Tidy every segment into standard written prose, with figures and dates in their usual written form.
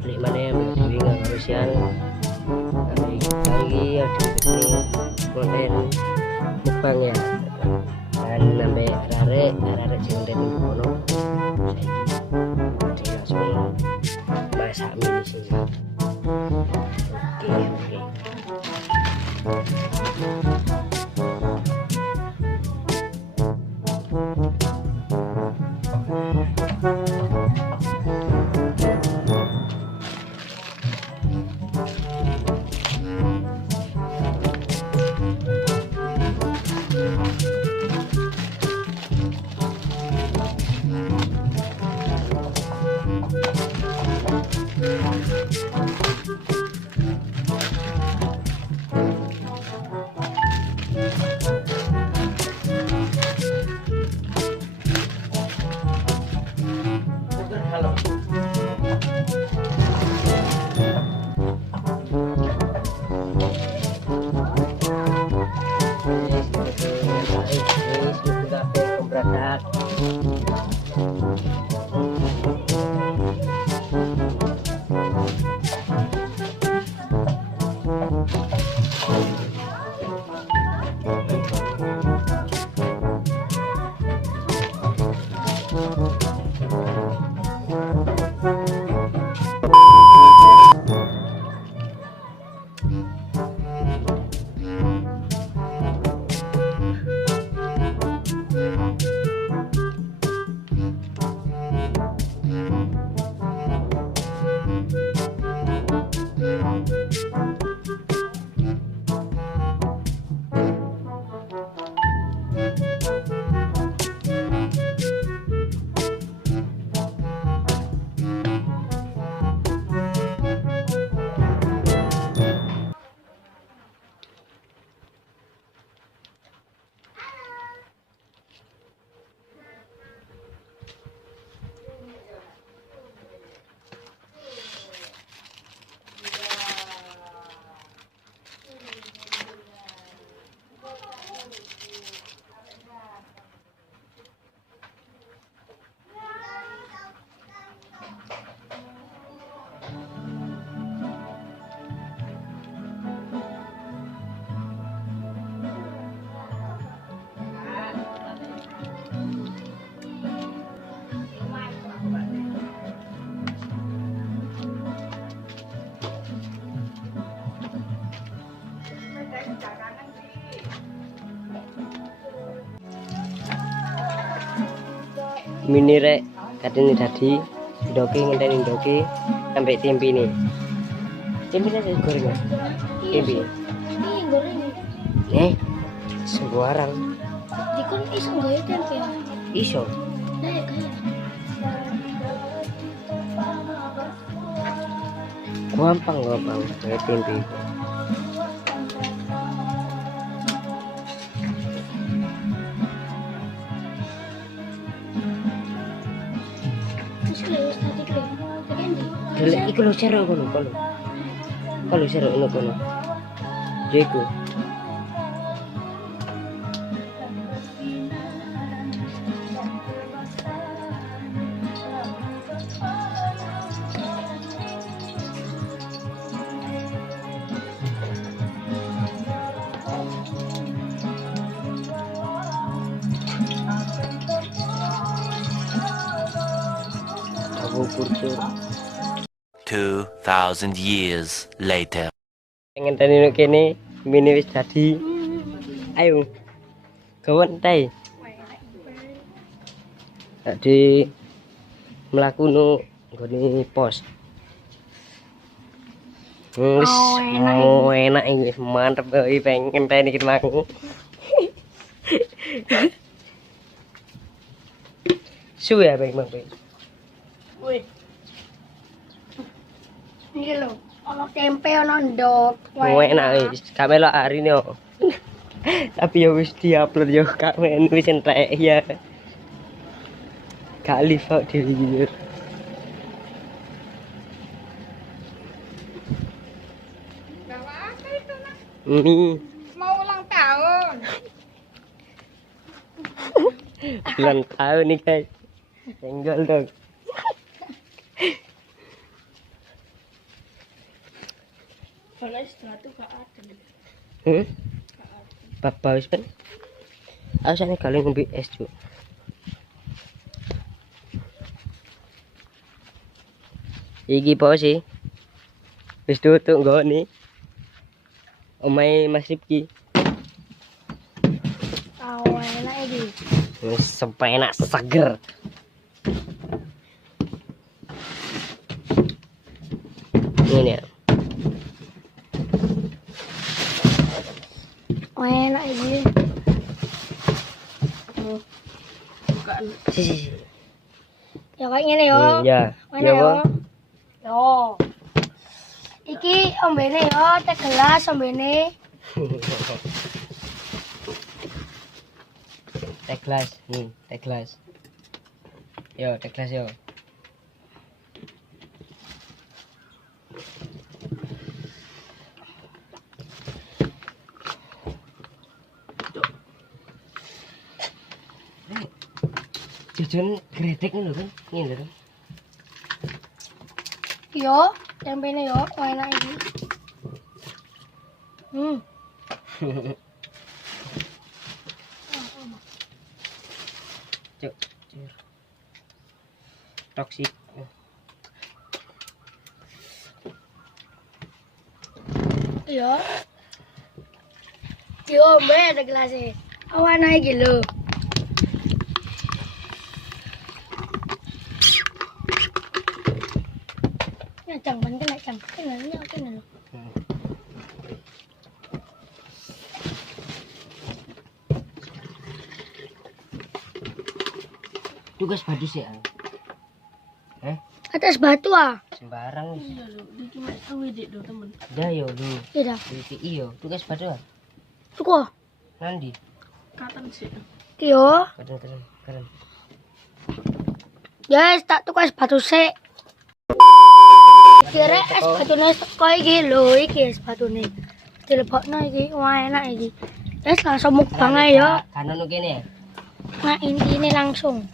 balik mana ya dewi nggak harusian lagi ada ini konten mukbang ya dan sampai rare jangan dari kono jadi langsung masak mie di sini. Oke. Mini rek katanya tadi doki ngenteni doki sampai tempe nih tempe aja goreng ya tempe sembarang dikon iso gawe tempe iso gampang gawe tempe Dele iku lho sero kono kalau sero kono jeku aku kurcur 2000 years later. Pengen tani kene mini wis dadi. Ayo. Kawan tai. Tadi mlaku nu nggone pos. Wis enak iki mantep iki pengen tani iki aku. Suwe ya Bang. Wih. Ini lho, ono tempe ono ndok. Enak wis, gak melok arine kok. Tapi ya wis diupload yo gak men wis entek ya. Gak live kok dhewe. Mau ulang tahun. Ulang tahun nih guys. Senggol dong. Kalau istirahat tuh gak ada. Papa wis ben. Asane kali ngombe es, Cuk. Iki po sih. Wis tutuk nggone. Omahe Mas Rifki. Enak iki. Wis sepenak seger. Ini ya. Enak iki. Si. Ya kayak ngene yo. Ya. Ya, Po. Yo. Iki ombene yo, teh gelas ombene. Teh gelas. Teh gelas. Yo, teh gelas yo. Jajan gredek ngono kan? Ngene kan. Yo, tempene yo, enak iki. Cuk. Toksik. Yo. Yo, mbak ada gelasnya. Awan aja gitu. Ngacang, bantu ngacang. Kenalnya oke nalo. Tugas batu sih. Atas batu ah. Sembarang wis. Iya lo, di cuma sewidik do temen. Dah yo lu. Iya. Iyo, tugas batu ah. Suko. Nandi. Katan sih. Yo. Keren. Yes, tak tugas batu sih. Kira es batune teko iki lho, iki es batune. Dilebokno iki, wah enak iki. Yes, langsung mukbang ae yo. Kan ono kene. Nah, ini langsung.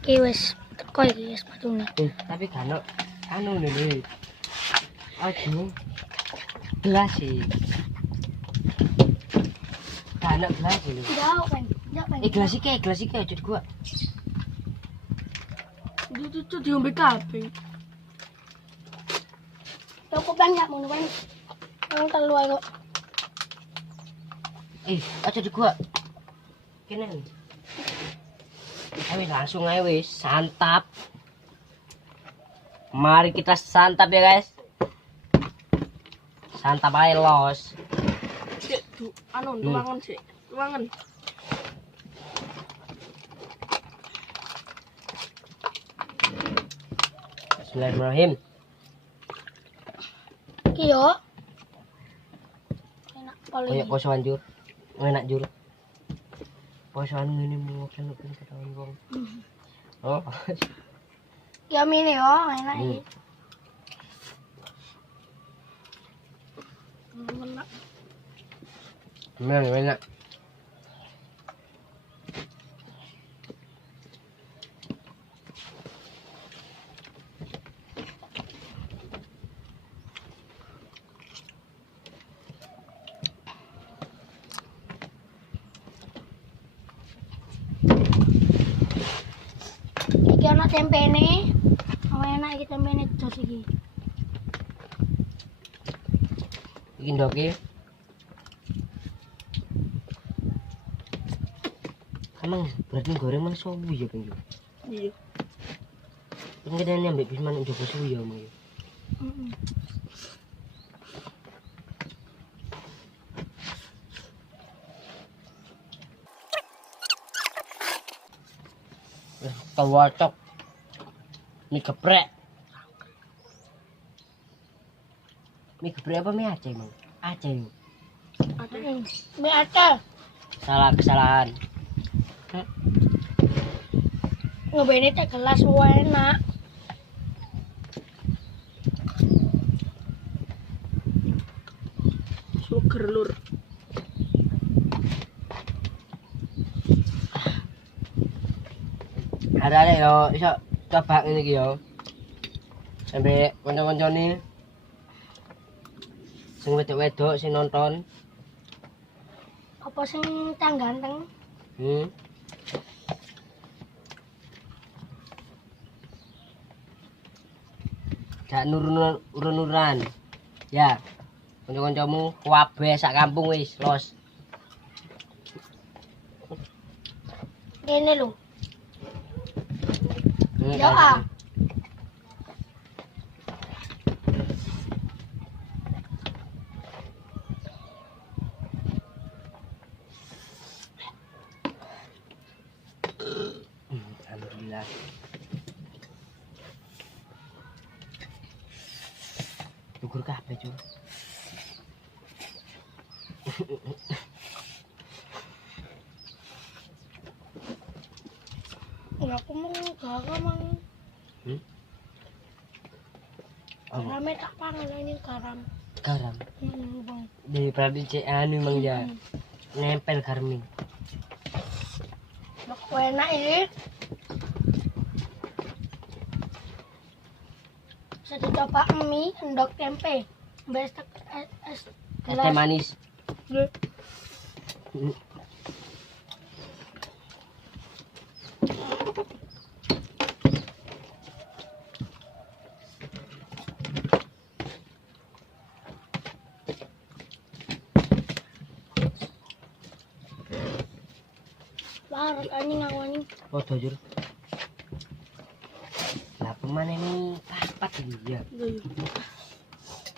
Iki wis teko iki es batune. Tapi kan anu lho. Aduh. Gelas sih. Kan gelas lho. Jauh kan. Gelas iki aja gua. Itu diombe kabeh. Cukup banyak mau kan. Yang telu ae kok. Aja di gua. Kene. Ayo langsung aja wis santap. Mari kita santap ya guys. Santap aja los. Tuangan sih. Tuangan. Bismillahirrahmanirrahim. Iyo. Enak paling. Kayak kosoan jur. Enak jur. Kosoan ini mau kan ketahuan wong. Oh. Ya mini yo, enak iki. Enak. Iki ana tempene. Oh enak iki tempene jos iki. Iki ndoke. Emang berarti goreng mana suwi ya kan? Iya. Enggak ada ambek bis mana njogo suwi ya mau. Tawacok. Mie geprek. Mie geprek apa mie Aceh, Mang? Aceh yuk. Mie Aceh. Kesalahan. Ngobene teh gelas enak. Sugar lur. Ada yo iso coba ngene iki yo. Sampai kanca-kancane Sing wedok-wedok sing nonton. Apa sing cang ganteng? Hmm. Jak urun-urunan. Ya. Kanca-kancamu kabeh sak kampung wis los. Kene lho. Hmm, Ya ah. Alhamdulillah. Syukur kabeh, Cuk. Ya aku mau gagal mang. Hmm? Apa? Rame tak pangan ini garam. Garam. Bang. Di berarti cek anu mang ya. Nempel garmi. Aku enak ini. Bisa dicoba mie, endok tempe. Besok es Es teh manis. Ge- Larat anjing ngawani. Podo jur. Lah pemane ini papat iki ya.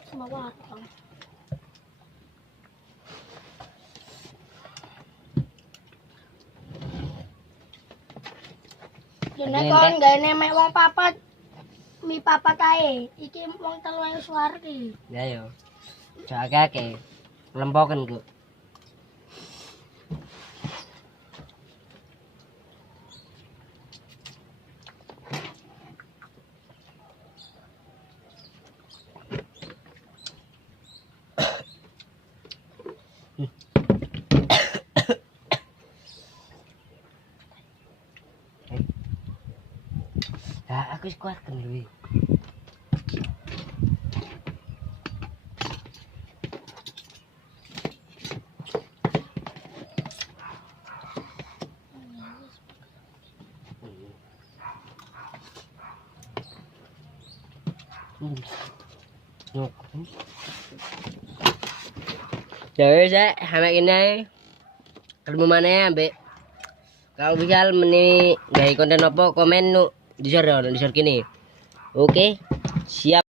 Sama batang. Dene kon gane mek wong papat. Mi papat ae. Iki wong telu ae suwardi. Ya yo. Jake lempoken kok. Lah aku wis kuat kan lho. Ya wis sampe kene. Ketemu maneh ambek kalau bisa meni gawe konten apa komen nu di share kini. Oke. Siap.